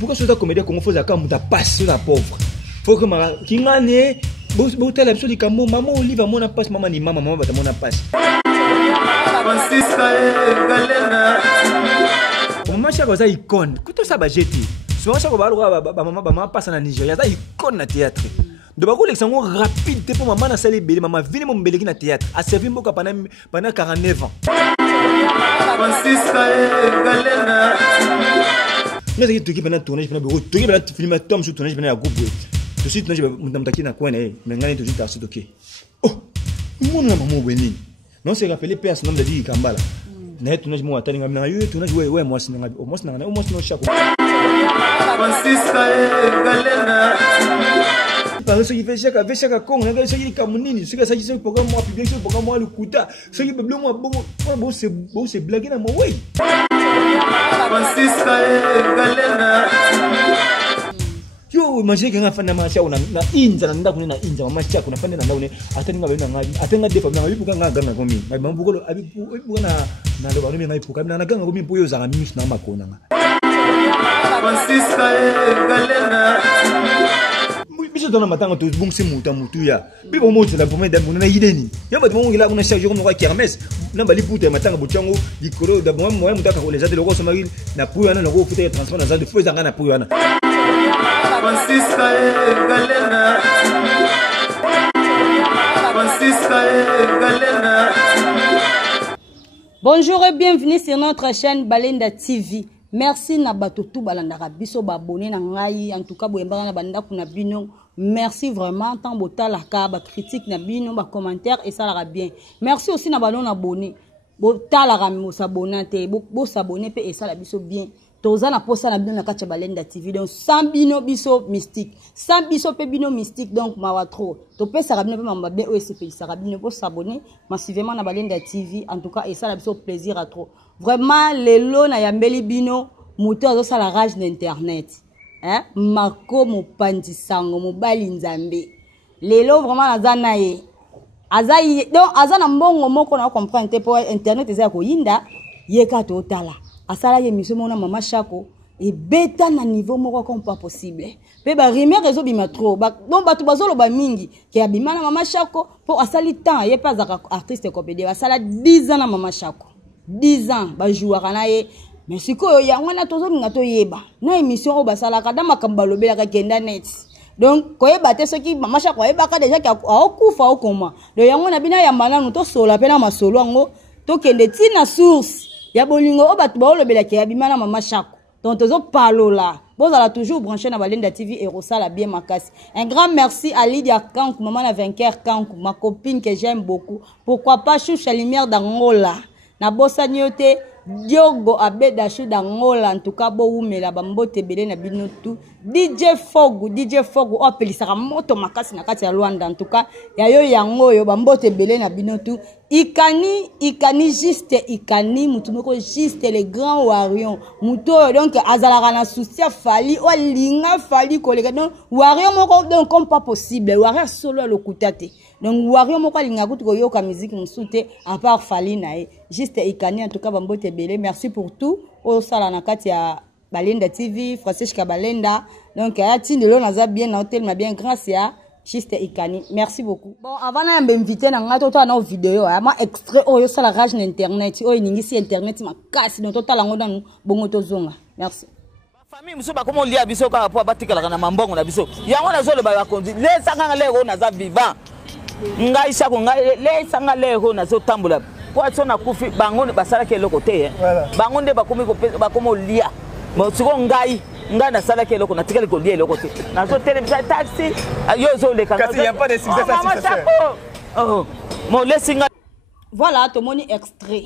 pourquoi ce comédien qu'on fait ça quand on passe sur la pauvre. Faut que ma kingane bo tell absolu kambo maman Olive mon passe maman ni maman bata mon passe. Maman Chako za icône. Kuto ça ba jeter. Souvent Chako ba maman passe en Nigeria za icône na théâtre. De ba ko l'exemple rapide pour maman na salle belé maman vini mon belé na théâtre. A servi mboka pendant 49 ans. Mais il y a un tournage, il y a un film sur tournage, il y a un groupe. Tout de suite, je vais m'attaquer dans le coin, mais il y a un tournage sur le oh, mon maman Wenny. Non, c'est rappelé PS, nom de dit Kambala. Il y a un tournage, moi, il y a un tournage, ouais, moi, c'est un chapeau. Parce qu'il fait chaque con, il y a des camonines, ce qui est pour moi, public, pour moi, le couta, ce qui est moi, bon, c'est blagué dans mon way. Yo, manger que fan na macha na inza na ndako na inza macha kuna fanya na ndako ne atenga bena ngabi atenga defa na bipuka nganga na komi ngai mambuko abipuka na ndo banu ngai puka na ganga komi puyo za ngami na makona nga biso dona matanga to bungsi mutu ya bibo mo la pombe da mona yideni yamba to mo ngila kuna charge ko kwa kermesse na bali puta matanga bochango likolo da mo mutaka ko les ade loko somari na puyo na loko futa transport na za de fo za ngana puyo na Bonjour et bienvenue sur notre chaîne Balenda TV. Merci na batotou balandaka biso babone na ngai en tout cas boyembaka na banda kuna bino. Merci vraiment tant botalaka ba critique na bino ba commentaire et ça la bien. Merci aussi na balon abonné. Botalaka mo s'abonner te bo s'abonner pe et ça la biso bien. Toza na posa na bino na kacha Balenda TV donc sans bino biso mystique sans biso pe bino mystique donc mawa trop to pe ça rabino pe mamba bien OSP ça rabino pour s'abonner massivement na Balenda TV en tout cas et ça la biso plaisir à trop vraiment lelo na yambeli bino moto zo sala rage d'internet hein mako mopandi sango mobali nzambe lelo vraiment naza na ye azayi donc azana mbongo moko na comprendre te pour internet eza ko yinda yeka to tala asala ye mission mona mama Chako et beta na niveau moko comme pas possible pe ba rimer réseau bima trop donc batu bazolo ba mingi ki abima na mama Chako pour asali temps ye pas artiste comédien asala 10 ans na mama Chako 10 ans ba jouer na ye mais siko ya ngwana tozo nga to yeba na émission o basala ka da makamba lobela ka kenda net donc koyeba te soki mama Chako yeba ka déjà ka okufa okoma de yango na bina ya malanu to sola pe na masolo ngo to kende tina source ya bolingo o batu ba olobela ki abima na mama Chako donc tozo palola bozala toujours branché na Balenda TV et rosala bien makasi. Un grand merci à Lydia Kankou, maman la vainqueur Kankou, ma copine que j'aime beaucoup. Pourquoi pas Choucha Lumière d'Angola na bossa nyote Diogo Abeda Chou d'Angola en tout cas bo umela bambote belé na binotu DJ Fogu o pelisaka moto makasi na kati ya Luanda en tout cas ya yo yango yo bambote belé na binotu ikani juste ikani mutu moko juste les grands warion muto donc azalaka na souci fali o linga fali koleka donc warion moko donc comme pas possible warion solo le kutate donc warion moko linga kutu ko yoka musique musute à part fali na juste ikani en tout cas bambote belé merci pour tout au sala na kati ya Balenda TV Francisca Balenda donc ati ndelo naza bien na hôtel ma bien grâce à juste ikani merci beaucoup bon avant na m'inviter na ngato to na vidéo moi extrait oyo sala rage na internet oyo ningisi internet makasi donc totala ngo dans bongo tozonga merci famille muso ba komo lia biso ka po batikala na mambongo na biso yango na zolo ba bakonzi le sanga lego na za vivant ngai Chako ngai le sanga lego na zo tambola po atso na kufi bango basala ke loko te bango nde bakomo lia mo siko ngai na sala ke loko na tikali ko lia loko te na zo télévision taxi yo zo le kanga kasi y a pas de succès satisfaisant oh mo le singa voilà to moni extrait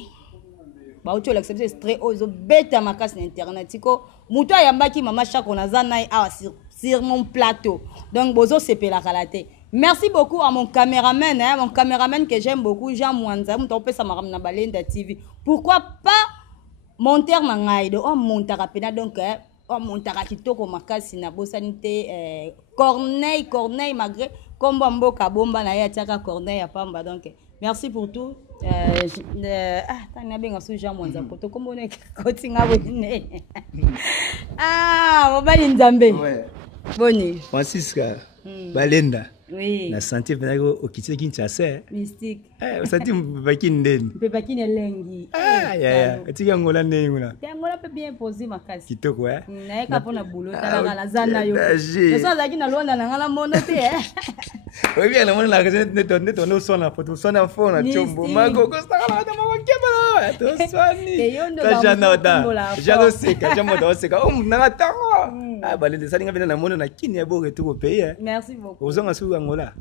ba auto l'exception extrait ozo beta makasi na internet siko muto yambaki mama Chako na zanai sur mon plateau donc bozo sepela kalate. Merci beaucoup à mon caméraman que j'aime beaucoup, Jean Mwanza, mon topé ça na Balenda TV. Pourquoi pas monter mangai de on montera pena donc on montera kitoko makasi na bosanité Corneille malgré kombo mboka bomba na ya tiaka corner ya pamba donc merci pour tout tana benga so Jean Mwanza poto kombo ne kotinga bone mobali nzambe boni Francisca Balenda oui na santé penako okitse Kinshasa mystique osati mpepakini ndeni mpepakini elengi etiki yangola ndeni nguna yangola mpe bien posé makasi kitoko nayeka mpona bulo talaka naza na yo eso azalaki na londa na nga na mono te oyebi na mona nde tondo oswana po toswana fo na tiombo makokosaka na kata makokebala toswani tajana ota jazoseka jamoto oseka nanga tango balende salinga pena na mono na kini ya boke tuko pays merci beaucoup ozonga suku yangola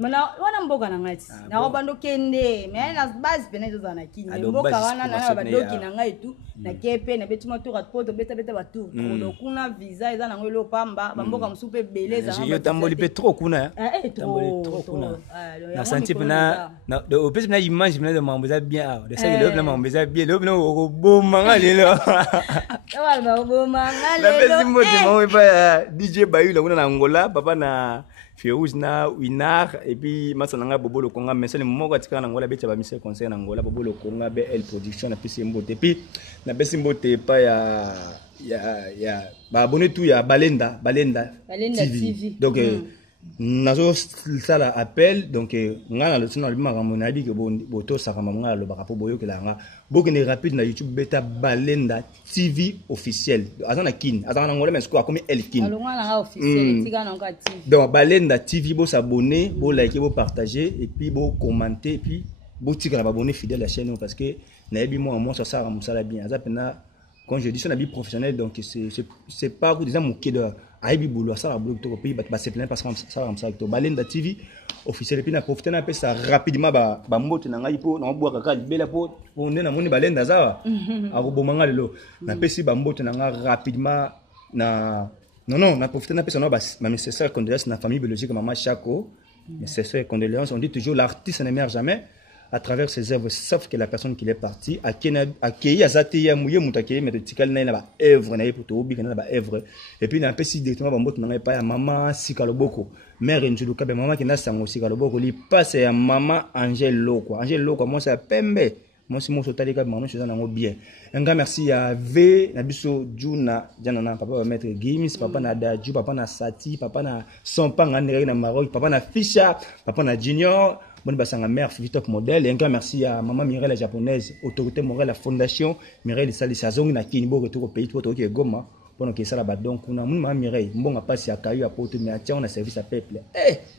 wana mboka na ngati na bando kende mais na base pena zo na kini mboka wana na badoki na ngai tu na kepe na betima tour poto beta batu ko kuna visa eza na ngelo pamba bamboka musupe beleza na yo tamboli pe trop kuna tamboli trop kuna na santi pena na o pesi na image pena de mamboza bien de ça le pena mamboza bien le pena o bomanga lelo wala bomanga lelo la pesi mbote mo pa DJ Bayu la kuna na Angola papa na Férouge na Winar et puis masananga bobo le Congo mais c'est le moment quand tu Angola beti ba mission conseil na Angola bobo le Congo be el production na pesi mbote puis na pesi mbote pa ya ba abonné tout ya Balenda TV donc nazo sala appel donc ngana le sino libima kamona bi ke boto sakama ngala lo bakapo boyo kelanga bokene rapide na YouTube beta Balenda TV officiel azana kin azana ngole mais quoi comme el kin alongana officiel tika na ngati TV donc Balenda TV bo s'abonner bo liker bo partager et puis bo commenter et puis bo tika na abonner fidèle à la chaîne parce que na yebi moi ça sara musala bien azapena quand je dis ça na vie professionnelle donc c'est pas des gens moqué de aibi bolo ça la bloc to pays ba se plaindre parce que ça va ça to Balenda TV officiel puis na profiter na pesa rapidement ba mbote na ngai po na boa kaka bela po on na moni Balenda za akobomanga lelo na pesi ba mbote na nga rapidement na non na profiter na pesa na ba mes sincères condoléances na famille biologique maman Chako mes sincères condoléances on dit toujours l'artiste ne meurt jamais à travers ses œuvres, sauf que la personne qui est partie a accueilli à Zatia mouillé moutaké mais de tikal na ba œuvre na pour to bi na ba œuvre et puis na pesi directement ba mbote na pa ya maman Sikaloboko mère Njuluka be maman qui na sango Sikaloboko li passe ya maman Angèle Loko moi ça pembe moi si moi sotali ka maman chose na ngo bien un grand merci à V na biso Juna jana papa maître Gims papa na Daju papa na Sati papa na Sompanga na Maroc papa na Fisha papa na Junior bonne basanga mère Top modèle et un grand merci à maman Mireille la japonaise autorité morale la fondation Mireille Sali Sazongi na Kinibo retour au pays toi qui est Goma pendant que ça là-bas donc on a maman Mireille bon pas si akayu à porter mais tiens on a service à peuple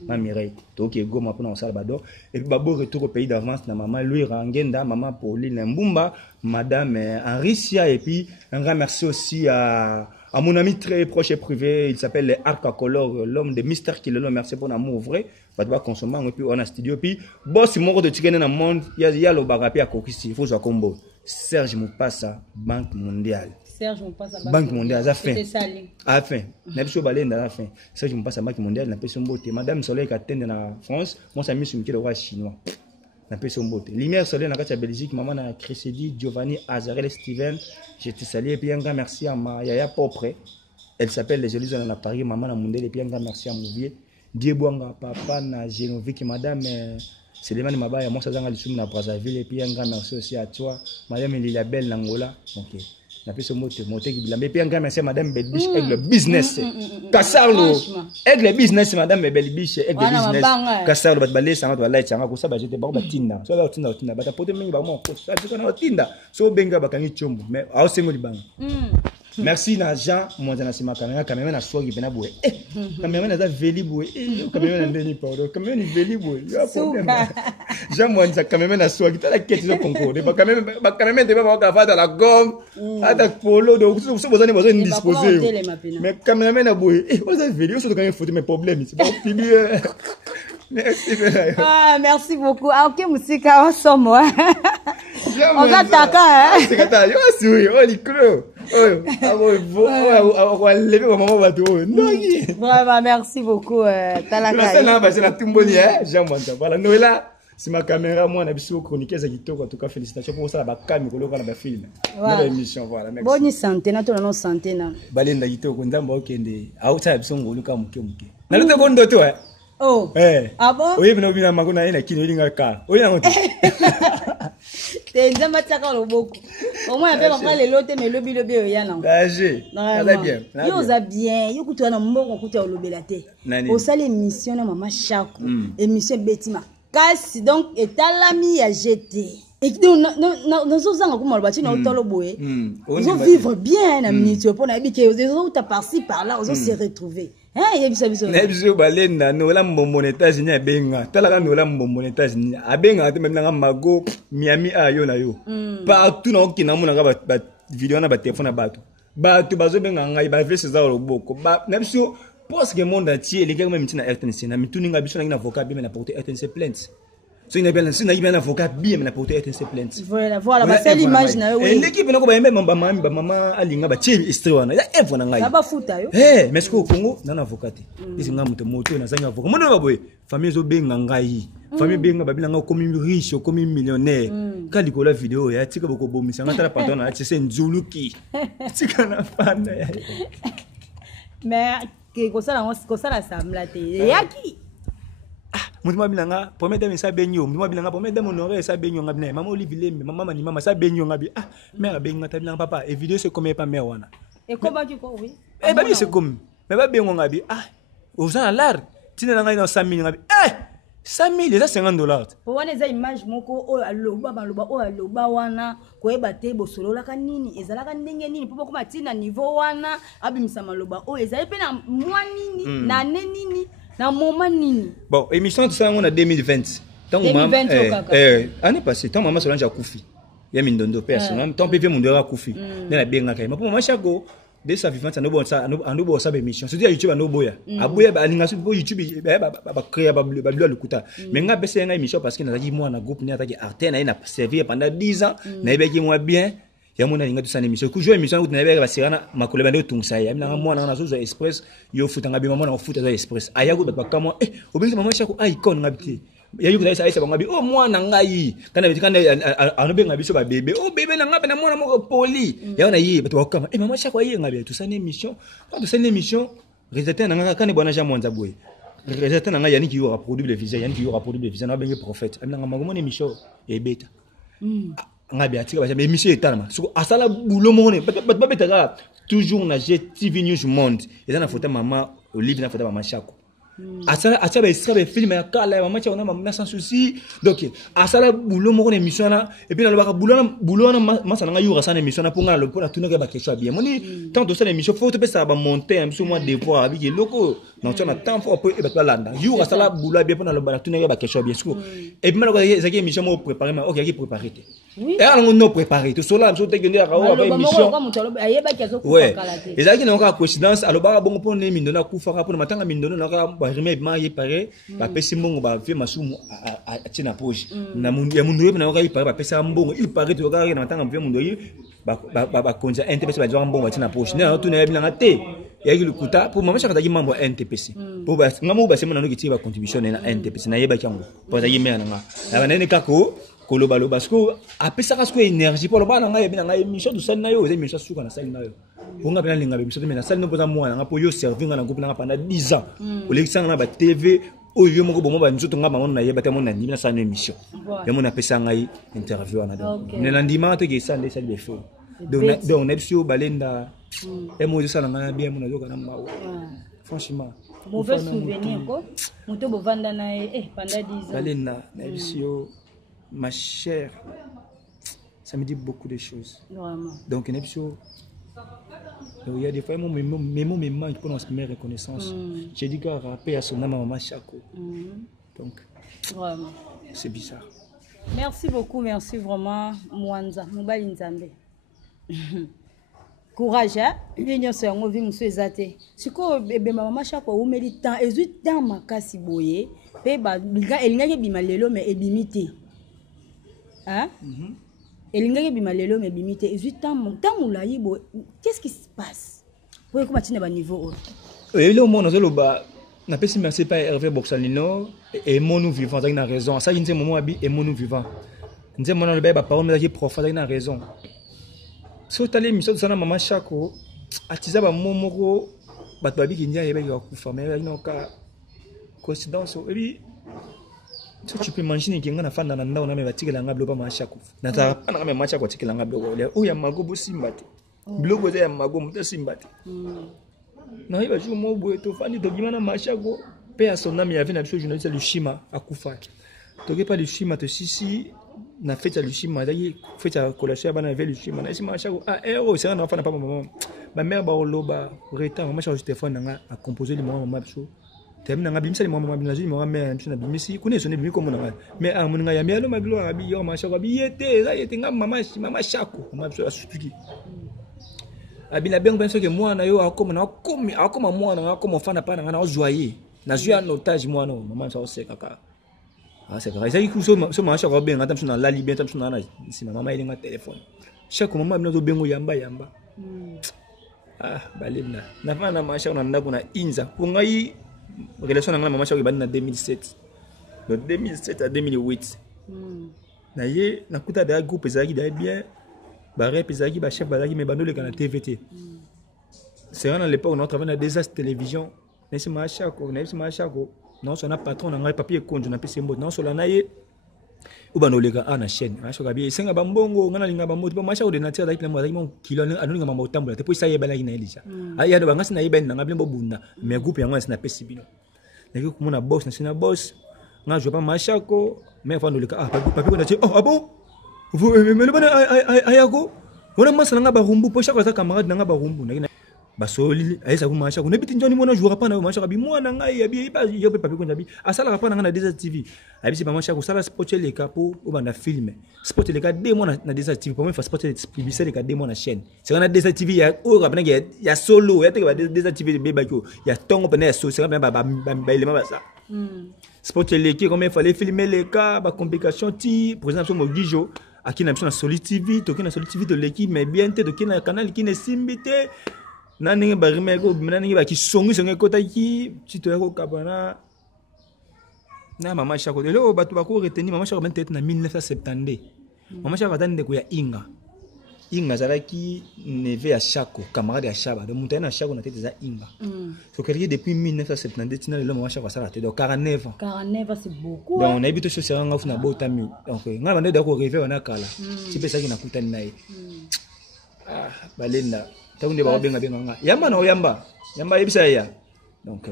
maman Mireille toi qui est Goma pendant ça là-bas donc et puis babo retour au pays d'avance na maman Louis Rangenda maman Pauline Mbumba madame Henricia et puis un grand merci aussi à mon ami très proche et privé, il s'appelle Arcacolor, l'homme de mystère qui le merci pour l'amour vrai. Va devoir consommer et puis on a studio puis boss mon de chicken dans le monde, il y a le barapi à Kokisi, il faut jouer combo. Serge Moupassa, Banque mondiale. Serge Moupassa Banque mondiale à fin. C'est ça lui. À fin. N'a pas Balenda à la fin. Serge Moupassa Banque mondiale n'a pas son beauté. Madame Soleil qui attend dans France, moi ça mis sur le roi chinois. N'a pas son beauté. Lumière Soleil dans la Belgique, maman na Crécédie, Giovanni Azarel Steven, je te salue et puis un grand merci à ma Yaya Popre. Elle s'appelle les Jolies dans Paris, maman na Mondial et puis un grand merci à Mouvier. Dieboanga papa na Genovic madame Célimane Mabaya moi ça dans le na Brazzaville et puis un grand merci aussi à toi madame Lilabelle Nangola. OK. Na pe so moté qui bilambe puis un grand merci à madame Belbiche avec le business. Kasarlo avec le business madame Belbiche avec le business. Kasarlo batbalé ça va light ça ko ça ba j'étais ba tinda. So ba tinda ba ta pote mingi ba mo ko ça ko na tinda. So benga ba kangi chombo mais a osemo libanga. Merci na Jean Mwanza sima kamera na soki bena boye kamera na za veli boye kamera na ndeni pardon kamera ni veli boye ya problème Jean Mwanza kamera na soki tala keti zo concours ba kamera de ba ka fata la gomme ata polo donc so besoin indisposé mais kamera na boye on za veli on se doit photo mes problèmes c'est pas publier. Merci merci beaucoup. Ok musika wasomo. On va taka c'est kata yo suri on licro. Vraiment, merci beaucoup. Voilà, c'est ma caméra, moi, on a vu chroniquer en tout cas, félicitations pour ça, la caméra, on a film. Émission, voilà. Bonne santé, notre santé. Balenda Gito, Kondamba, Kende, outside, son Goluka Muke. Naluta Gondo, toi. Oh. Ah bon? Oui, mais on a magona ina kino linga ka. Oui, na ngoto. T'es nzamba tsaka loboko. Au moins après papa les lotes mais lobi ya na. Danger. Ça bien. Yo za bien, yo kutu na mbongo kutu lobela te. Au sale émission na mama Chako. Émission Betima. Kasi donc etalami ya jeté. Et donc nous sommes comme le bâtiment au tolo boé. Nous vivre bien na minute pour na bike aux autres par-ci par-là, aux autres se retrouver. Hein, yebi sabiso. Na biso balenda no la mbombo États-Unis abenga. Tala no la mbombo États-Unis. Abenga te même na mago Miami ayo na yo. Partout na okina mona ba vidéo na ba téléphone na bato. Bato bazo benga ngai ba vese za loboko. Ba na biso parce que le monde entier les gars même tina RTNC na mituninga biso na avocat bien na porter RTNC plainte. So il y a bien un avocat bien mais porter RTNC plainte. Voilà, c'est l'image na yo. Et l'équipe na ko ba même maman alinga ba tie histoire na. Ya info na ngai. Ba futa yo. Eh, mais ce au Congo na avocat. Isi nga moto na zanga avocat. Mona ba boy, famille zo benga ngai. Famille benga ba bilanga comme riche, comme millionnaire. Quand il la vidéo ya tika boko bomisa ngata pardon na c'est Nzuluki. Tika na fanda ya. Mais que kosala samla te. Yaki. Mutima bilanga premier dame sa benyo mutima bilanga premier dame honoré sa benyo ngabina maman Olivier maman mani mama sa benyo ngabi mère benga ta bilanga papa et vidéo c'est comme pas mère wana et comment tu quoi oui bah c'est comme mais ba bengo ngabi aux en l'art tina nga ina 100 000 ngabi 100 000 c'est $50 pour wana za image moko o aloba baloba o aloba wana koyeba te bosolola ka nini ezalaka ndenge nini po bokoma tina niveau wana abimisa maloba o ezali pe na mwa nini na ne nini na moment nini bon émission tout ça on a 2020 tant maman année passée tant maman Solange a Koufi ya mindondo personnel tant PV mon dora Koufi na la benga kai maman maman Chako de sa vivante ando bo sa émission c'est dire YouTube ando boya aboya ba linga sur YouTube ba créer ba lukuta mais nga bese nga émission parce que na dit moi na groupe ni attaquer Arte na servi pendant 10 ans na ebeki moi bien ya mona linga tout ça émission ku jouer émission na ebeki ba sirana makoleba ndo tungsa ya mina mwana na zo express yo futanga bi mama na futa za express aya go ba kama obengi mama Chako icon ngabiti ya yuko ça ça bangabi mwana ngai kana bitikana anobenga biso ba bébé bébé na ngabe na mwana moko poli ya ona yi bato wakama mama Chako yi ngabe tout ça une émission quand c'est une émission résultat na ngaka kana bona jamonza boy résultat na ngaya yani ki yo produit le visa yani ki yo produit le visa na bengi prophète na ngama ngomone émission e beta ngabe atika ba émission etalama so asala boulot mone ba betaka toujours na GTV News Monde eza na photo mama Olive na photo mama Chako asala ba extrait film ya kala mama Chako na mama sans souci donc asala boulot moko émission na et puis na le boulot na masa na yura sana émission na ponga le pona tuna ba question bien moni tant de ça émission faut te pesa ba monter un moi devoir avec loko donc tu as temps faut et ba landa yura sala boulot bien pona le ba tuna ba question bien sûr et puis maintenant ça émission mo préparer mais OK qui préparer oui et alors on préparer tout cela so te gende ka wa ba émission ouais et ça qui n'a pas coïncidence alors ba bon pona mindo na kufa ka pona matanga mindo na ka remède maye pare ba pesi mbongo ba vie masumu a tina poche na mundu ya mundu na ka pare ba pesa mbongo il pare to ka na tanga vie mundu ba konja NTPC ba jwa mbongo tina poche na to na bilanga te ya ki lukuta pour mama Chako ta ki mambo NTPC pour ba ngamu ba sema na no ki ba contribution na NTPC na yeba kyango pour ta yi mena nga na nene kako koloba lo parce que apesa ka sko énergie pour lo ba na nga yeba na émission tout ça na yo émission suka na sali na yo bonga bena linga biso mena sali no poza mwana nga po yo servir nga na groupe na pendant 10 ans o lekisanga na ba TV oyo moko bomo ba nzoto nga bango na yeba te mona ndimi na sa émission ya mona pesa ngai interview na donc na ndima to ke sande sali be fo donc on est sur balenda et moi je sala nga bien mona yoka na mawo franchement mauvais souvenir ko moto bovanda na pendant 10 ans balenda na bisio ma chère ça me dit beaucoup de choses vraiment donc on est sur il y a des fois mes mots me manquent pour notre meilleure reconnaissance. J'ai dit qu'à rapper à son nom maman Chako. Donc vraiment c'est bizarre. Merci beaucoup, merci vraiment Mwanza Mobali Nzambe. Courage hein. Bien sûr on vit monsieur Zate. Siko bébé maman Chako ou méritant et temps makasi boye pe ba elinga bima lelo mais ebimité. Hein? Elingaki bimalelo mais bimite 18 ans mon temps moulayi bo qu'est-ce qui se passe pour comment tu n'as pas niveau et le monde dans le bas n'a pas si merci pas Hervé Boxalino et mon nous vivant ça il a raison ça il dit moment abi et mon nous vivant dit mon le ba parole mais qui prof ça il a raison so tali mission ça na maman Chako atiza ba momoko bato babi kindia yeba ya kufa mais ino ka coïncidence et puis tu peux imaginer que ngana fanda na ndao na me batikela nga bloba mashako na ta pana me mashako tikela nga blogo le o ya mago bo simbati blogo ya mago muta simbati na iba ju mo bo to fani to gimana mashako pe a son ami avait na biso journaliste Lushima akufa to ke pa Lushima to sisi na fête ya Lushima d'ailleurs fête ya collation bana avec Lushima na sima mashako ah héros c'est un enfant na papa maman ma mère ba loba retan mashako Stéphane nga a composé le maman biso termine nga bimisa le maman bimisa le maman mère biso na bimisi kune sonne bimi comme na mais a mon nga ya mialo maglo abi yo mashako bi yete nga mama shako mama biso asutuki abi na bengo benso ke mwana yo akoma mwana akoma fana pa na joyeux na joyeux en otage mwana mama ça oseka ka c'est vrai ça ikuso so ma shako benga tamso na la libé tamso na si mama ilinga téléphone chaque moment bino bengo yamba ah balena na fana ma shako na ndako na inza kungai relation na mama shako bana 2007 de 2007 à 2008 na ye na kuta da groupe ezaki da bien ba rep ezaki ba chef bazaki me bando le kana TVT c'est à l'époque on travaillait dans des télévision nesi ma shako non son patron na papier konjo na pese mbo non sola na ye ou bando le ka na chaîne ma shako bi senga bambongo ngana linga bambo ba ma shako de nature da mo mo kilo anulinga mambo tambola te po isa ye bala ina elija aya do bangasi na ye ben na ngablembo bunda mais groupe yango na pese bino na ko mona boss na sina boss nga je pas ma shako mais fando le ka papier ko na oh ah bon vous me le bana ayako wona masala nga ba rumbu po shako za camarade nga ba rumbu na basoli ayesa ku masha ku nebiti njoni mona jouera pa na masha bi mwana ngai abi ba yo pe papi ko ndabi asala pa na Desa TV abi si ba masha ku sala sport le kapo o banda film sport le ka demo na Desa TV pour moi fa sport publicité le ka demo na chaîne c'est na Desa TV ya o rapena ya solo ya te ba Desa TV be ba ko ya tongo pena ya so c'est ba ilema ba ça sport le qui comme il fallait filmer les cas ba complication ti par exemple mo gijo aki na na Soli TV to ki na Soli TV de l'équipe mais bien te to ki na canal qui ne simbité nani barimeko nani ba ki songi ko ta ki tito yako kabana na mama shako de lo batu bako retenir mama shako peut-être na 1972 mama shako atande ko ya inga zalaki neve ya shako camarade ya shaba de montagne na shako na tete za inga so que depuis 1972 tina le mama shako sala te de 49 ans c'est beaucoup donc on a bito so nga funa botami donc nga bande da ko rêver na kala ti pesa ki na kutani nae ah balenda taunde ba benga nga yamba na oyamba yebisa ya donc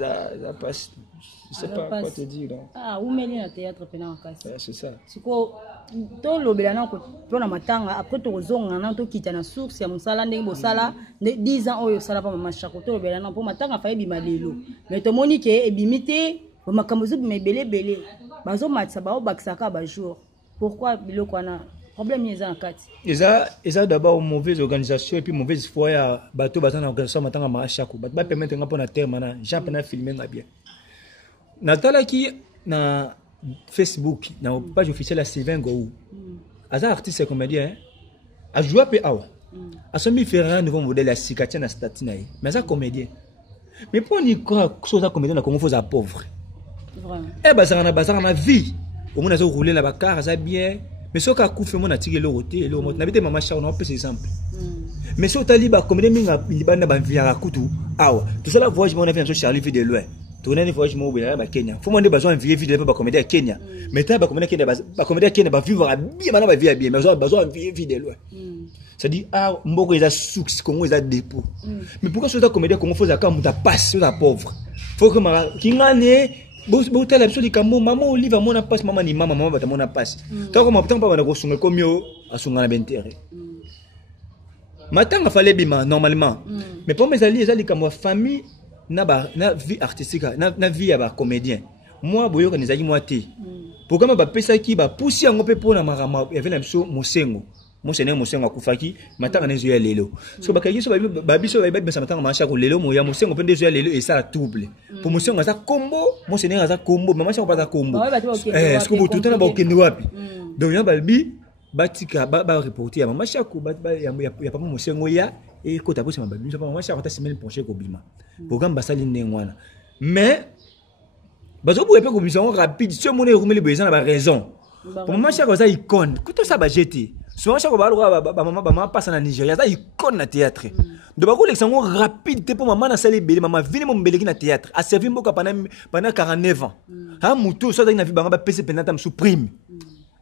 ça passe je sais pas quoi te dire donc ah ou meli na théâtre pena en casse c'est ça siko to lobela na ko pona matanga après to zonga na to kita na source ya musala ndenge bosala 10 ans oyo sala pa mama shako to lobela na po matanga fa ebi malelo mais to moni ke ebimité ba makambo zo bi belé bazo matsa ba obakisaka ba jour pourquoi biloko na problème yeza en kati eza d'abord mauvaise organisation et puis mauvaise foi ya bato batana organisation matanga ma shako bat ba permettre nga pona terme na Jean pena filmer nga bien natalaki na Facebook na page officielle à Sylvain Gou aza artiste et comédien a joué pe awa a somi faire un nouveau modèle à Sikatia na statina mais ça comédien mais pour ni quoi chose comédien na Congo faut ça pauvre vraiment bazana na vie au moins azo rouler la bakar ça bien mais ce qu'a coupé mon attiré le roté le mot n'habite mama cha on a peu exemple mais ce tali ba comédien minga libana ba via kutu awa tout ça la voyage mon avion Charlie de loin tourner voyage mo ba Kenya faut demander besoin vivre vidéo ba comédien Kenya mais ta ba comédien Kenya ba comédien Kenya ba vivre bien maintenant ba vivre bien mais besoin vivre de loin ça dit ah mboko eza soux Congo eza dépôt mais pourquoi ce comédien Congo faut ça comme ta passe sur la pauvre faut que ma kingane bo tala biso likambo maman olive mona passe maman ni maman bata mona passe tant comme tant pas na ko sunga comme yo asunga na bentere matanga fallait bima normalement mais pour mes alliés eza likambo famille na vie artistique na vie ya ba comédien moi boyo ka nizaki moi te pourquoi ba pesa ki ba poussi yango pe pona marama ya vena biso mosengo mosengo akufaki matanga nezo ya lelo so bakaki so ba biso ba besa matanga masha ko lelo mo ya mosengo pe ndezo ya lelo et ça double pour mosengo za combo mosengo za combo mama cha pas za combo est-ce que vous tout na ba okende wapi donc ya balbi batika ba reporter ya mama cha ko ya papa mosengo ya et ko tapo sama babi so mama cha ko ta semaine prochaine ko bima programme basali ndengwana mais bazo bo epeko biso rapide ce monde rumeli besoin na ba raison pour mama cha ko za icône ko to ça ba jeter souvent chaque maman passe en Nigeria ça icône na théâtre donc ba ko l'exemple rapide pour maman na salle belé maman vini mon beleki na théâtre a servi mboka pendant 49 ans ha mutu so na vi banga pese penata sous prime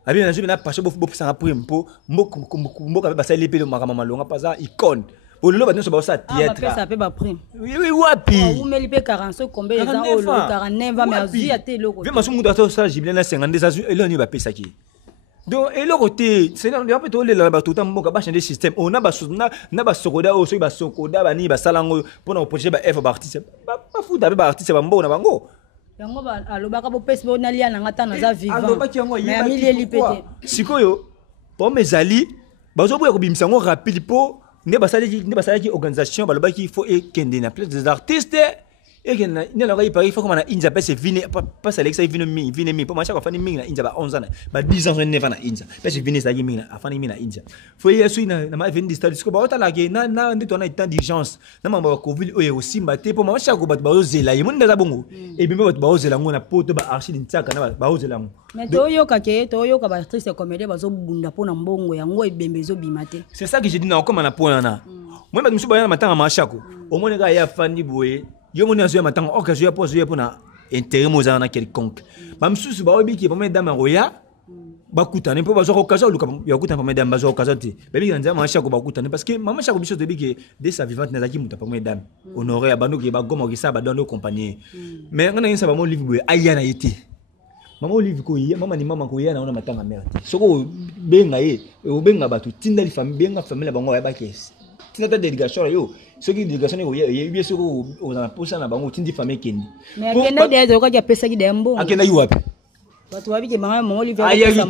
abi na je na passer bof ça prime pour mboka ba salle belé maman malonga pas ça icône pour le bateau sur ça théâtre ça peut pas prime oui wapi vous me lipe 45 combien ans 49 ans mais azu ya te loko vi masu mutu ato ça jible na 52 azu et là ni ba pesa ki donc et le côté c'est dans peut to le la bateau tam mboka ba changer système on a ba sokoda o so ba sokoda ba ni ba salango pour na projet ba F ba artiste ba futa ba artiste ba mbo na bango yango ba alobaka bo pesa bo na lia na ngata na za vivant alobaki yango mais amili lipete sikoyo pour mes ali bazo boya ko bimisa ngo rapide po ne basali ki organisation balobaki il faut ekende na place des artistes et que ne la il faut comme na India parce que vini pas ça l'exa vini mi pour marcher afani mi na India ba 11 ans ba 10 ans ne va na India parce que vini ça mi na afani mi na India faut y aller na ma vini stade ko ba otala ke na ndito na temps d'urgence na mamba ba covid oyo simba te pour marcher ko ba ozela yi munda za bongo et bimbe ba ozela ngona poto ba archi ntaka na ba ozela ngo mais toyoka ba actrice comédie bazo bunda pona mbongo yango ebembezo bimate c'est ça que j'ai dit na comme na pona na moi ba musu ba na matanga machako au moins ga ya fandi boye yo moni azo matanga occasion ya pozo ya pona intérêt mozana quelconque ba musu ba obi ki ba madame roya ba kutane po ba zo occasion luka ya kutana pa madame ba zo occasion te ba bi nza machako ba kutane parce que maman chako biso de bi que dès sa vivante na zaki muta pa madame honoré abano ki ba goma ki sa ba dondo compagnie mais ngana yinsa ba mo livre boye ayana yete maman Olive ko yi mama ni mama ko yi na ona matanga merde soko benga ye o benga batu tinda li famille benga famille bango ya bakes tinda ta délégation yo soki délégation ko ye bien soko o na posa na bango tindi famille kendi mais akenda de ko ja pesa ki dembo akenda yi wapi watu wapi ke mama Olive ko pesa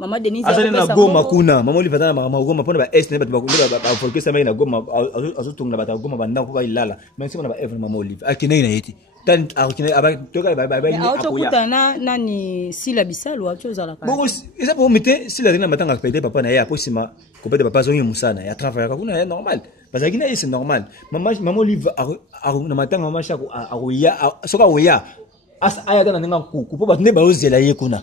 mama Denise ko pesa goma kuna mama Olive tana mama goma pona ba est ne batu ba folke sama ina goma azo tunga bata goma banda ko ba ilala mais sima na ba ever mama Olive akenda ina yeti tan akina aba toka ba ni akoya nani sila bisalo acho zala ka bon eza pour mettre sila rina matanga pede papa na ya posima ko pede papa zongi musana ya travailler kuna normal parce que c'est normal maman Olive na matanga mama shako akoya soka oya as aya tana nga ku po ba ne ba ozela ye kuna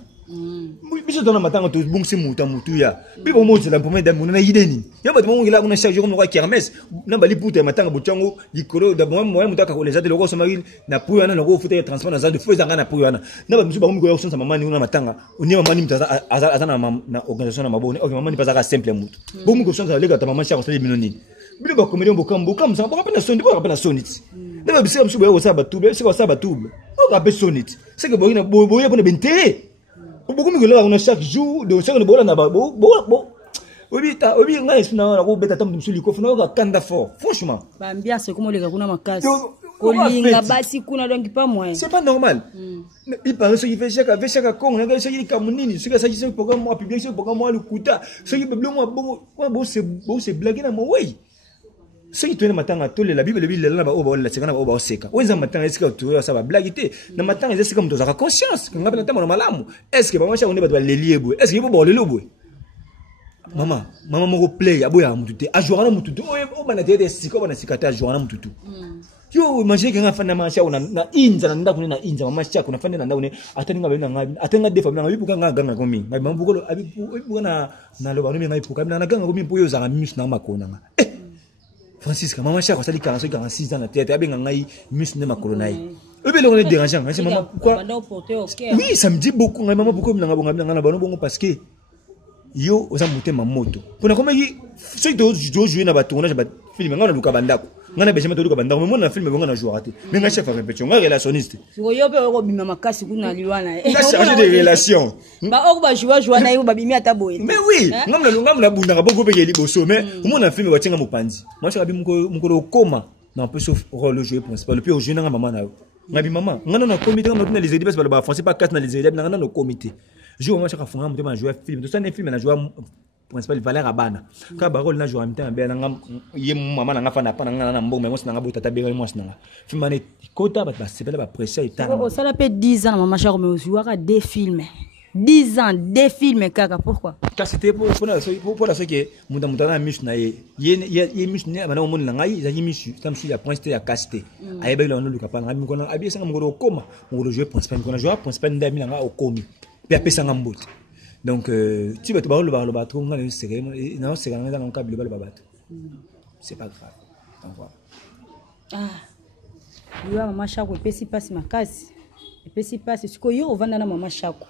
biso tona matanga to bungsi mutu ya bibo mo zela pour madame na yideni ya ba mo ngila kuna chaque jour mo ka kermesse na bali puta matanga bochango likolo da mo mutaka ko les ate loko somari na puya na loko futa transport na za de feu zanga na puya na ba biso ba mo ko yosonsa mama ni una matanga ni mama ni mtaza azana na organisation na mabone okay mama ni pas simple mutu bo mo ko sonsa lega ta mama cha ko sali minoni bilo ba comédien bokambo ça ba pena sondi ba pena sonit na ba biso biso ba wo sa ba tube biso sa ba tube o ka be sonit c'est que boyina boya pona bente beaucoup mieux là on a chaque jour de chaque bola na ba obi nga esuna na ko beta tam musuli ko funa ka kanda fort franchement ba ambiance comme les kuna makasi kolinga basi kuna donc pas moins c'est pas normal il paraît ce qui fait chaque con na ce qui kamunini ce que ça dit programme moi public ce programme moi le kuta ce qui bleu moi bon c'est blague na moi oui ce qui tourne matanga tole la bible là ba oba la tseka na oba oseka wenza matanga esika to ça ba blague te na matanga esika mto za conscience ngapela tamo na malamu est-ce que ba macha on ba lelie boy est-ce que bo lelo boy mama moko play aboya mututu a jouer na mututu o bana tete siko bana sikata jouer na mututu yo imagine que ngafana macha na inza na ndakune na inza mama cha kuna fanda na ndakune atani ngabe na ngabi atenga defa na ngabi buka nganga komi ngabi mambukolo abi buka na lo banu ngabi buka na nganga komi po yo za miss na makona nga Francisca mama cha ko sali 46 ans na tete abenga ngai miss ne makolo nai ebe le on est dérangeant c'est maman pourquoi oui ça me dit beaucoup ngai maman pourquoi na ngabonga na bano bongo parce que yo oza mutema moto pona koma yi so do jouer na ba tournage ba film ngana luka bandako ngana beshema to luka bandako mais mona film ngana jouer raté mais nga chef répétition nga relationniste siko yo pe ko bima makasi kuna liwana nga chargé de relations ba ok ba jouer na yo ba bimi ata boye mais oui ngamna bunda ngabo pe ke liboso mais mona film ba tinga mopanzi moi je rabi mukolo koma na peu sauf rôle jouer principal puis au jeune nga maman na yo ngabi maman ngana na comité ngana na les aider parce que ba français pas 4 na les aider ngana na comité jour moi chaque fois on jouer film tout ça un film na jouer principal Valère Abana ka ba rôle na jouer en même temps ben nga ye maman na fa na pa na mbongo mais moi na bota tabega moi na film mané kota ba c'est pas ba pression eta ça la fait 10 ans maman chako mais jouer à des films 10 ans des films kaka pourquoi car c'était pour la ce que muta na miss na ye miss ne bana mo na ngai za miss tam su ya point ya casté ayebe la no luka pa ngami ko na abi senga mo koma mo jouer principal ko na jouer principal ndami na nga o komi pe apesa nga mbote Donc tu vas te barrer le bateau, on va le serrer, non c'est dans un câble le bateau. C'est pas grave. Donc voilà. Ah. Yo mama Shako pesi passe makasi. Pesi passe siko yo ovanda na mama Shako.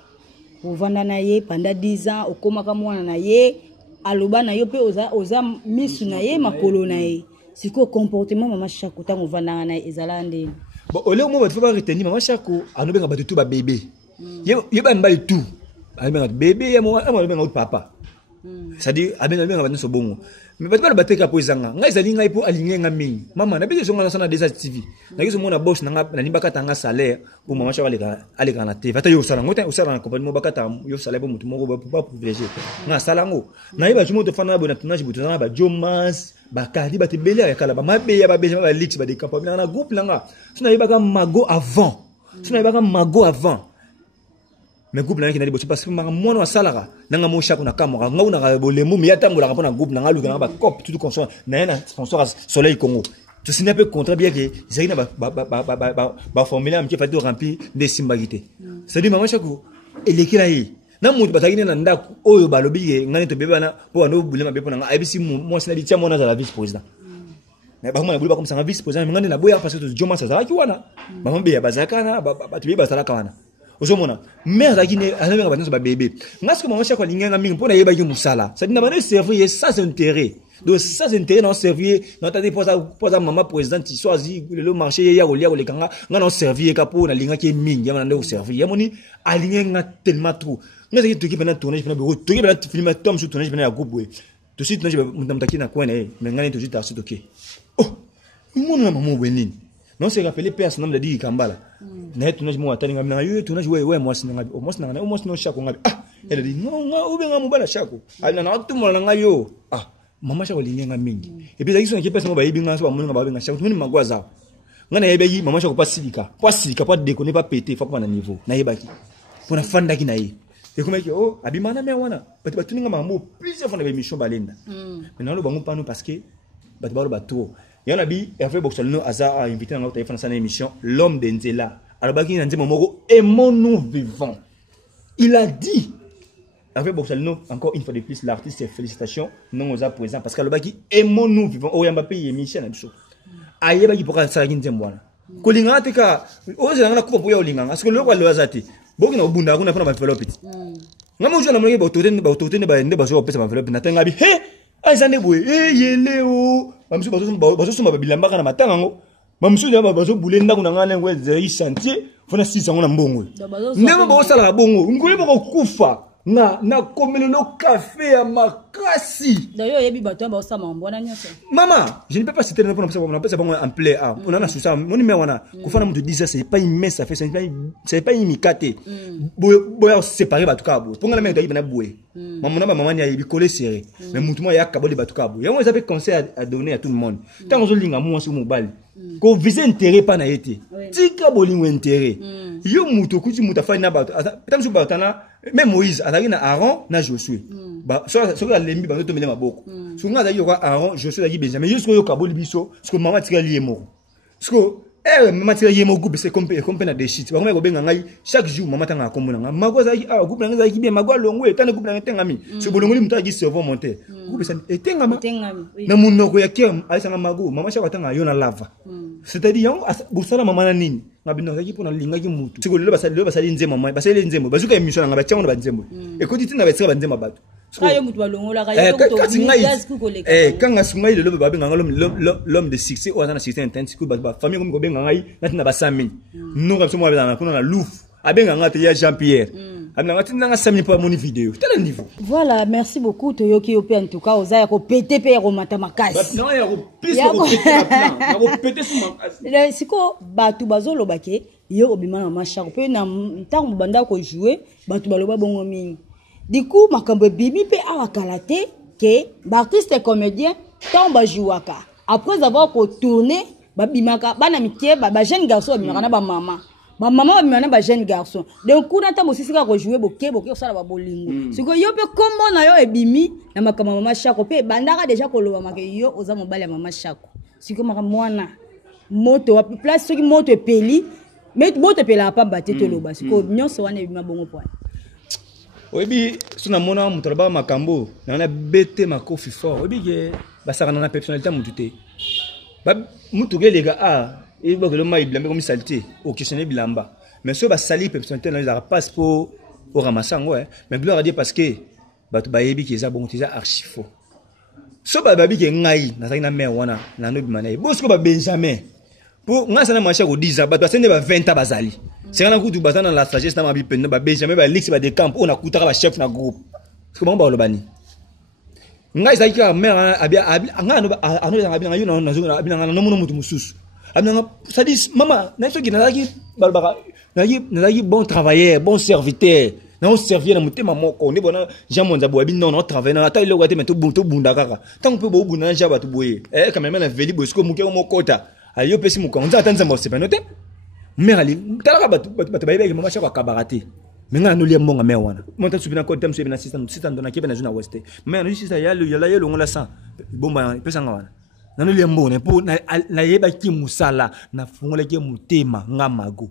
Ovanda na ye pendant 10 ans okomaka mwana na ye aloba na yo pe oza misu na ye makolo na ye. Siko comportement mama Shako tango ovanda na ezala ndeni. Bon ole mo va te faire retenir mama Shako anobenga batu tout ba bébé. Ye ba mbali tout. Anobenga bébé ya mo anobenga papa. C'est-à-dire abenga batu so bongo. Mais pas le battre capo izanga ngai zali ngai po aligner nga mingi mama na biso ngana sana déjà TV na kiso mona boss na nga na nimbaka tanga salaire pour mama Shako aleka na TV ata yo sala ngota usala na compagnie mo bakata yo salaire pour mutu moko pas privilégié na salango na iba jumo to fana bona tournage butu na ba Jomas ba kadi ba tebele ya kala ba mabe ya ba beja ba lix ba de camp na groupe langa sona ibaka mago avant mais groupe na kinali bosi parce que mwana wa salara nanga mo Shako na kamera ngau na bolemu mi yatangola kapona groupe nanga luka na ba cop tout consommer na na sponsor Soleil Congo tu signes un peu contrat bien que ils na ba formulaire am qui fait remplir des simbagité c'est dit mama Shako elekira yi na mutu batagine na ndako oyo balobi ngani to bebana po ando bulema bepo na abisi mo sina bitia mona za la vice président mais ba mona buleba comme ça vice président ngani na boya parce que Joma ça za ki wana ba mambe ya bazakana ba tubi bazala kana ozomona mère akine azabenga batanzo ba bébé ngasko mama Shako lingenga mingi pona yeba ki musala ça dit na bana servir sans intérêt donc sans intérêt non servir non tadi poza maman présidente soazi le marché ya olia o lekanga ngana servir ka pona linga ki mingi ya na servir ya moni alingenga tellement trop ngaza ki bana tournage bana bureau to ki bana film tom sur tournage bana ya groupe we to si tournage mtamtaki na kwena mais ngani to juste arsi toke oh mon na maman wenini non c'est rappelé personne de dire Kambala na tournage mo atani ngam na yo tournage we moi sinanga moi sinanga moi sino Shako ngabi elle dit non nga ubenga mobala Shako alina na tumo na ngayo mama Shako lingenga mingi et puis ça qui personne ba yibinga so ba munga ba benga Shako tuni magwaza ngana yebe yi mama Shako pas silika pas déconner pas péter faut pas na niveau na yebaki pour na fanda ki na yi et comme que oh abimana me wana batu batuni ngama mo plusieurs fois na émission balenda maintenant le bango pano parce que batu ba bato yana bi Hervé Boxalino a invité dans notre émission l'homme de Nzela alors baki na nzema moko aimons-nous vivants il a dit Hervé Boxalino encore une fois de plus l'artiste félicitations non aux présents parce que le baki aimons-nous vivants o yamba pe émission na biso ayeba ki poka sala ki nzembo wana kolinga teka oza na kupa boya olinga parce que le kwa loazati boki na obunda kuna pona ba enveloppe ngamo jona mlenge ba autotene ba ndeba zo pesa ba enveloppe na tanga bi he azane boye yeleo bamsu bazo suma babilamba kana matanga ngo bamsu ya bazo bulenda kuna ngana ngwe zai chantier fona 6 ans na mbongo ndemo ba osala bongo ngule ba kufa na komelo no café à makasi d'ailleurs yebi bato ba osama mbona nyoso maman je ne peux pas citer le nom pour on appelle ça en play on a sous ça mon numéro wana ko fana mutu 10 c'est pas immense ça fait c'est pas imikate boya séparer bato ka bo ponga la mère d'ailleurs na boye maman ya yebi coller serré mais mutu mo ya kaboli bato ka bo ya on avait conseil à donner à tout le monde tant on linga mo sur mobile ko viser intérêt pas na été tika bolingo intérêt yo mutu kuti muta fa na bato tant sur bato na même Moïse azali na Aaron na Josué ba so ka lembi ba to mele maboko so nga azali yoka Aaron Josué azali Benjamin jusqu'au yo kaboli biso parce que maman tika lié moko parce que maman tika lié moko c'est comme na des shit ba ko benga ngai chaque jour maman tanga komona nga mago azali groupe na azali bien mago longo etana groupe na tengami so bolongoli muta gi serveur monter groupe ça etengama na munoko ya kem aisanga mago maman Shako tanga yo na lava c'est-à-dire busala maman na nini ngabino zaki pona linga ki mutu siko lelo basali nzema maman basali nzema bazuka émission nga batyango na banzembo ekoti tina batira banzema bato kayo mutu balongola kayo to kanga sungai lelo babenga l'homme de succès ou azana succès intense ko ba famille ko benga ngai natina ba 100 000 no ka somo abana kuna na louf abenga ngate ya Jean-Pierre amna ngati nanga 5 000 pour mon vidéo tel niveau voilà merci beaucoup toyoki yope en tout cas oza ko péter pe ko mata makasi non ya ko plus ko péter sur makasi siko batu bazolo bake yo obima na Shako pe na ntango banda ko jouer batu baloba bongo mingi du coup makambo bibi pe awakalate que l'artiste comédien tomba jouaka après avoir ko tourner babimaka bana mitie ba jeune garçon babimaka na ba maman babimaka ba jeune garçon donc kuna ta mosisika ko jouer boke osala ba bolingo siko yo pe kombo na yo ebimi na makambo mama Shako pe bandaka déjà ko loba make yo oza mobali ya mama Shako siko maka mwana moto wa place soki moto epeli mais moto epela pa bateto loba siko nyonso wana ebima bongo point oyebi so namona moto alobaka makambo nanga bete makofi fort oyebi ke basakana na personnalité mutu te mutu keleka ebakelo mai bilambe comme saleté occasionner bilamba mais so basali personnalité na ezaka passe pour au ramassango mais gloire à Dieu parce que bato bayebi ke eza bongo eza archi faux so babi ke ngai nazaki na mère wana na no bimana ye bosko ba Benjamin pour nga sana marché ko 10 ans bato basende ba 20 ans bazali c'est kana kutu batana la sagesse na mabi pende ba Benjamin ba lix ba de camp on a kutaka ba chef na groupe parce que ba lobani ngai zaki ka mère abia nga no abia yo na abia nga no mutu mususu abia ça dit maman na so ki nazaki balbaka nazaki bon travailleur bon serviteur non servir na mutema moko ne bona jamonza bo abi non travailler na ata ile wate mais to bunda kaka tant que bo bunda na jaba to boye quand même na veli bosko muke mo kota ayo pesi muko on atanza mo sepa note mère ali talaka batu baye mama chaka kabarate menga no lia mbonga mère wana monta subina ko tem subina system dona kebe na zona weste mais no sisa yalo ngola sa bomba pesa ngwana na no lia mbona po na yeba ki musala na fungola ke mutema ngamago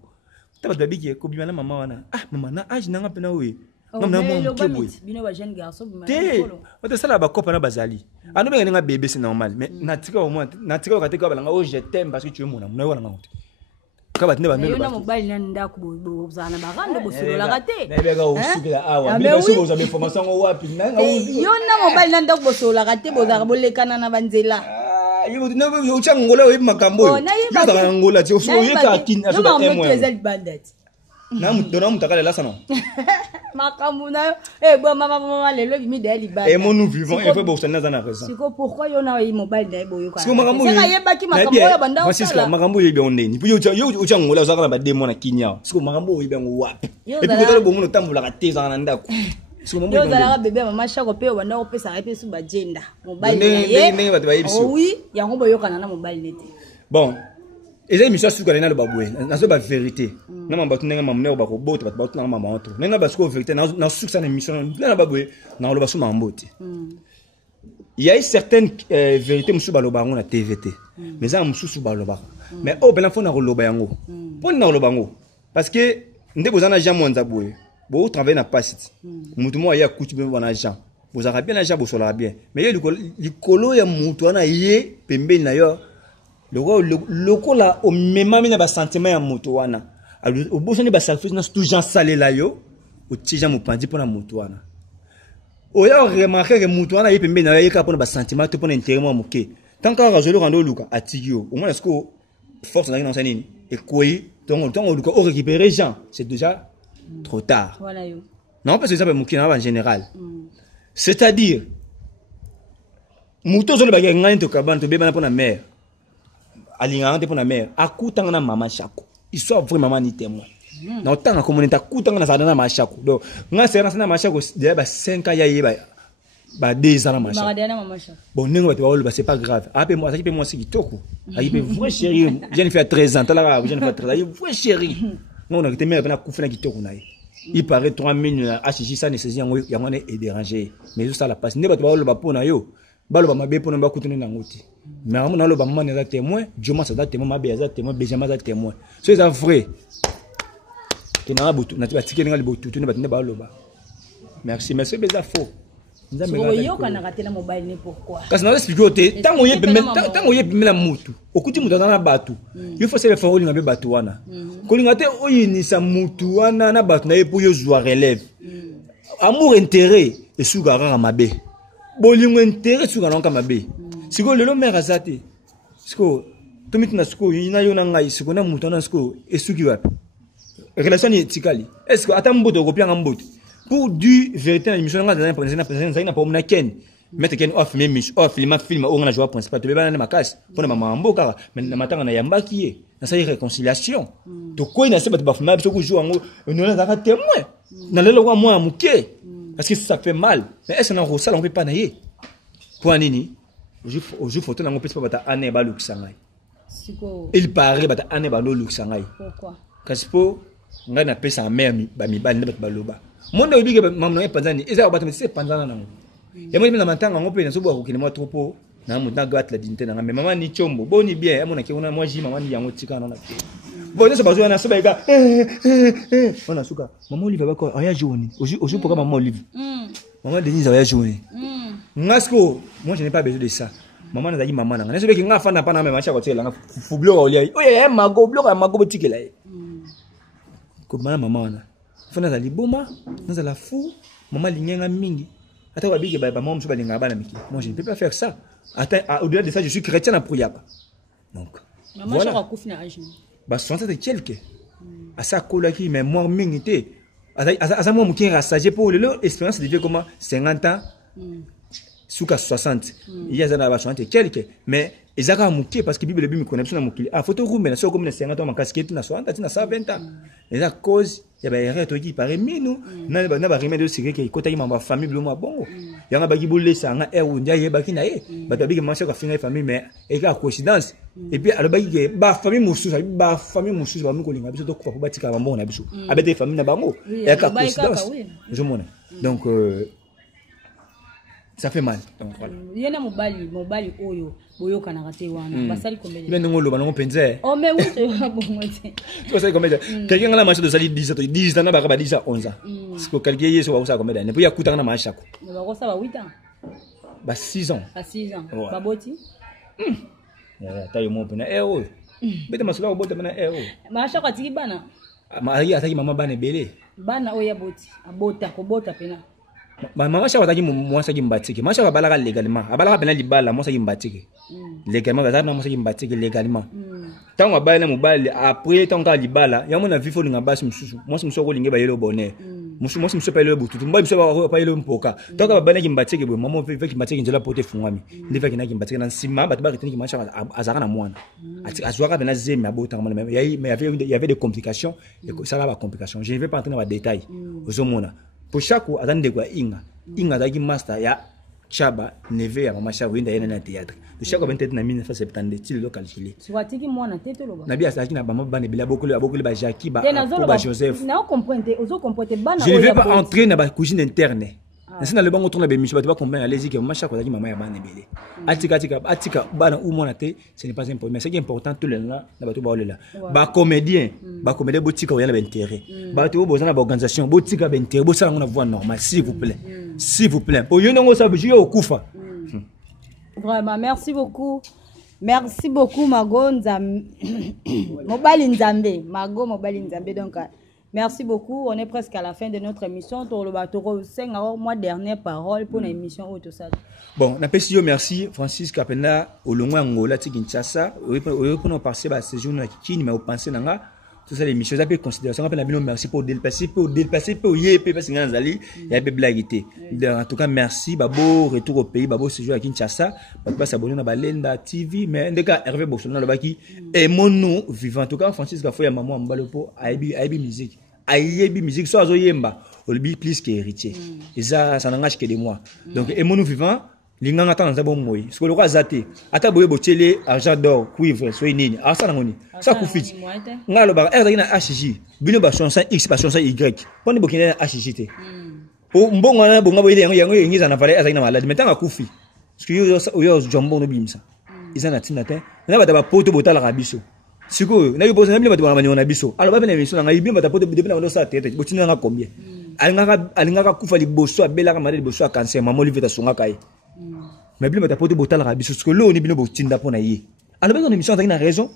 taba babiki ko bimana mama wana mama na age nanga pena we mama na mo kebo bino ba jeune garçon bimana te ota sala ba kopa na bazali anu benga nga bébé c'est normal mais natika au moins natika ka teka balanga je t'aime parce que tu es mon amour na wana ngote ka batine ba melo ba yo na mobile na ndako bo zana ba rando bo solo la raté na bega o sukela awa bino so bo za information o wapi na yo na mobile na ndako bo solo la raté bo za bo lekana na banzela yo no yo changola we makambo yo za ngola ti so yo ka kin aso ba témoin na mutona mutakala la sana makambo na bo mama lelo bimi de liba et mon nous vivons et fait bo sana za na raison siko pourquoi yo na mobile na bo yo ka siko makambo sika yebaki makambo ya banda Francisco makambo yebi oneni po yo changola za kala ba demo na kinya siko makambo yebi ngo wapi et puis ko bo muno tambula ka teza na ndako yo zalaka bébé mama chako pe banda ko pesa pe su ba jenda mobile ye oui yango boyokana na mobile nete bon eza émission suka na lo babwe na so ba vérité na mamba tunenga mamne ba ko bota ba tunanga mama onto nena ba ko vérité na suka na émission na babwe na lo ba so mambote il y a certaines vérités musu ba lo ba ngona TVT mais ça musu ba lo ba mais au bela fona ko lo ba yango pon na lo ba ngo parce que ndebo zana jamonza boye bo travailler na pasiti mutu mo ya kuti be wana Jean vous avez bien l'argent vous sola bien mais le colo ya mutu wana ye pembe na yo le cola au même na ba sentiment ya mutu wana au bosani ba sacrifice na tout gens salé la yo au tija mo pandi pona mutu wana o ya remarquer que mutu wana ye pembe na yo ka pona ba sentiment to pona intérêt mo moke tant que rajolo rando luka atigio au moins est-ce que force na dans nini et quoi donc luka au récupérer Jean c'est déjà trop tard. Voilà, non, parce que ça peut mourir en général. C'est-à-dire, mouton sur le bagage, on a un cabane, tu bébé pour la mère. Alingante pour la mère. À coup, t'en as maman chako. Il soit vraiment ni témoin. Non, tant que communauté, à coup, t'en as dans ma chako. Donc, on a serré dans ma chako, déjà 5 ans, il y a 2 ans dans ma chako. Bon, non, c'est pas grave. Après moi, ça qui peut moi, c'est qui toko. Il peut vrai chérie. J'ai fait 13 ans, t'as la j'ai fait 13 ans. Il vrai chérie. Non, on a été mère, on a coupé la guitare. Il paraît 3 minutes, HJ, ça nécessite, il y a un est dérangé. Mais ça la passe. N'est pas le bas pour nayo. Balo ma bé pour ne pas coûter un outil. Mais à mon avis, le bas man est témoin, Dieu m'a ça témoin, ma bé est témoin, Benjamin est témoin. C'est vrai. Tu n'as pas beaucoup, n'a pas tiqué dans le bout, tu n'as pas le bas. Merci, mais c'est déjà faux. Yo kana raté na mobile ne pourquoi parce que na expliquer tant on y la mutu okuti mutu na batu il faut se le faire olinga be batu wana kolinga te oyinisa mutu wana na batu na epo yo joie relève amour intérêt et sugara mabe bolingo intérêt sugara nka mabe siko lelo mère azate siko tomiti na siko ina yo na ngai siko na mutu na siko esuki wapi relation ni tikali est-ce que atamboto kopia ngamboto pour du vérité na émission nga na pas na ken mettre ken off même off film on a joué principal to beba na makasi pona mama mboka mais na matanga na yambaki ye na sa réconciliation to ko ina se ba fuma biso ko jouer ngo on a za témoin na lelo kwa moi muke parce que ça fait mal mais est-ce que na rosala on peut pas na ye pour nini au jour photo na ngo pesa bata ane ba luxangai siko il paraît bata ane ba luxangai pourquoi parce que nga na pesa mère ba mi ba ba loba monde obiga mamno e panzani eza bato c'est panzana nango ya moi na mantanga ngope na sobo akokina moi trop na muta gat la dignité na mais maman ni chombo boni bien amona ke ona moi ji maman ni yango tika na Bon, c'est pas ça, c'est pas on a souka. Maman Olive va quoi? Rien jaune. Aujourd'hui pourquoi maman Olive? Maman Denise rien jaune. Ngasko, moi je n'ai pas besoin de ça. Maman n'a dit maman n'a. N'est-ce pas que nga fan n'a pas na même acha côté là. Faut bloquer au lit. Oui, mago bloquer mago boutique là. Comment maman na? Fana za liboma, na za la fou. Maman linyenga mingi. Ata wa bigi ba maman mso ba linga ba na miki. Moi je ne peux pas faire ça. Au-delà de ça, je suis chrétien à Prouyaba. Donc, voilà. Bah, 60 et quelques. À ça, colaki, mais moi, m'ingité. À ça, moi, m'qui rassagé pour l'espérance de vie comme 50 ans. Souka 60. Il y a 60 et quelques. Mais, ils ont mouké parce que Bible me connaît, mouké. Ah, photo room, mais na so comme 50 ans, ma casquette, na 60, na 120 ans. Et la cause, il y a des erreurs qui paraît, mais nous, n'a pas remède aussi que quand il y a ma famille, bleu, bon. Il y a un baggy boulé, ça, un air où il y a un baggy naïe. Bah, t'as bien commencé à finir famille, mais, et la coïncidence. Et puis, à la baggy, bah, famille moussous, bah, famille moussous, bah, nous, qu'on a besoin de quoi pour bâtir un bon, on a besoin. Avec des familles, n'a pas mot. Et la coïncidence. Je m'en ai. Donc, ça fait mal. Il y a un mobile oyo boyo kanarate wana basali combien il vient ngolo bango penze oh mais oui bon tu sais combien quelqu'un a la marche de sali 10 ans na ba 10 à 11 ans parce que quelqu'un yeso ba usa combien ne peut ya kutana na marche ko ba ko ça ba 8 ans ba 6 ans à 6 ans ba boti ya tayo mo pena oyo bete masula ko bota pena oyo marche ko tiki bana ma ya ataki mama bana belé bana oya boti abota ko bota pena maman chaque fois moi ça qui m'battique moi chaque fois légalement abala pena libala moi ça qui m'battique légalement ça moi ça qui m'battique légalement tant on bala mobile après tant ka libala ya mona vifo linga basi msusu moi si msoko linge ba yelo bonheur musu moi si mso pa yelo bututu mba mso pa yelo mpoka tant ka bala qui m'battique bo maman fait qui m'battique njola pote fungami ndi fait qui m'battique na sima ba tibaki tini macha azaka na mwana azwaka bena zemi abota ngama même il y avait des complications et ça va complications je ne vais pas entrer dans les détails ozomona pour chaque fois attendez quoi inga dagi master ya chaba neve ya mama chaba inda yana na théâtre de chaque fois 27 na 1970 til lo calculer swatiki mwana tete lo ba na bia saki na bama bana bila bokolo ba Jackie ba Joseph na comprendre ozo comprendre bana je ne vais pas entrer dans la cuisine interne nasi na le bango tourna be mission ba comprendre allez-y que mama chaba dagi mama ya bana belé atika bana ou mona te ce n'est pas important mais ce qui est important tout le là na bato ba olela ba comédien botika oyana ba intérêt ba to bozana ba organisation botika ba intérêt bosala ngona voix normale s'il vous plaît pour yonongo ça bouger au kufa vraiment merci beaucoup Mago Nzambe Mobali Nzambe donc merci beaucoup. On est presque à la fin de notre émission. Pour le bateau, 5 mois dernière parole pour l'émission auto ça. Bon, na pesi yo merci Francis Kapenda olongo Angola Kinshasa. Pour nous passer ba séjour na kini mais au penser nanga tout ça l'émission ça peut considération appelle bino merci pour dépasser pour yépe parce que ngazali ya be blaguité. En tout cas merci babo retour au pays babo séjour à Kinshasa. Ba s'abonner na Balenda TV mais ndeka Hervé Bossona le baki et mon nom vivant en tout cas Francis Kafoya maman mbalopo aibi musique. Aïebi musique so azo yemba olibi plus que héritier et ça n'engage que de moi donc et mon vivant linganga tan zabo moyi ce que le roi zaté ata boye botele argent d'or cuivre so nini asa ngoni ça kufiti ngalo ba na HJ bino ba chanson X ba chanson Y poni bokina HJ te o mbongo na bonga boye yango ngiza na vale azina malade metanga kufi parce que yo jombo no bimsa izana tinate na ba poto botala rabiso siko na yo bosa mbele bato bana biso alors ba bena mission nga ibimba ta poto depuis na ndo sa tete botina nga combien alingaka kufa liboso abelaka mari liboso a cancer maman Olivier ta songa kai mais bimba ta poto botala rabiso parce que lo ni bino botinda pona ye alors ba mission ta na raison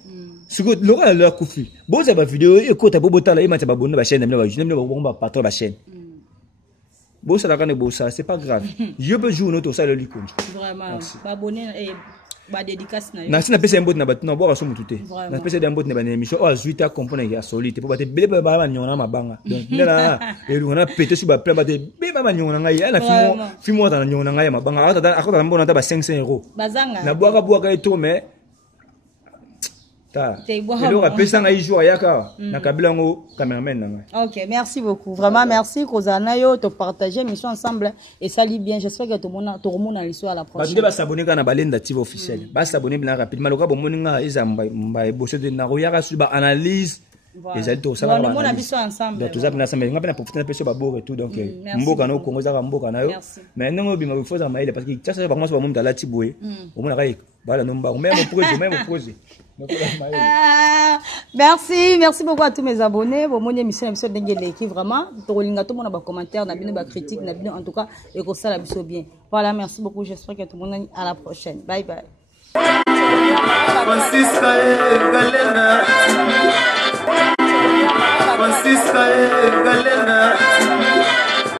siko lo ka leur kufi boza ba vidéo ekota botala e mata ba bonne ba chaîne mbele ba patron ba chaîne bosa la kana bosa c'est pas grave je peux jouer notre ça le licon vraiment pas abonner et ba dédicace na sina pesa mbot na batuna bo aso mutute na pesa de mbot na ba émission o azuita comprendre ya solide po ba te bele ba nyona mabanga donc ndela eluna pété sur ba plein ba te be ba nyona ngai ala fimo ta nyona ngai mabanga akota mbona ta ba 500 € bazanga na boaka eto mais ta elo ka pesa ngai jour yaka na kabila ngo cameraman nanga. OK, merci beaucoup. Vraiment merci Kozana yo to partager mission ensemble et ça lit bien. J'espère que tout le monde a l'histoire à la prochaine. Ba s'abonner kana Balenda TV officiel. Ba s'abonner bien rapidement loka bo moninga izamba mba bosse de na royaka sur ba analyse les alliés tous ça on a biso ensemble donc tous ça ensemble on a profiter un peu sur babo et tout donc mboka no Congo ça mboka na yo mais non bima il faut ça maïle parce que ça va commencer par monde la tiboué au moins là voilà non ba même projet merci beaucoup à tous mes abonnés bon mon émission d'engel qui vraiment tolinga tout monde ba commentaire na bino ba critique na bino en tout cas et que ça la biso bien voilà merci beaucoup j'espère que tout le monde à la prochaine bye bye Francisca Galena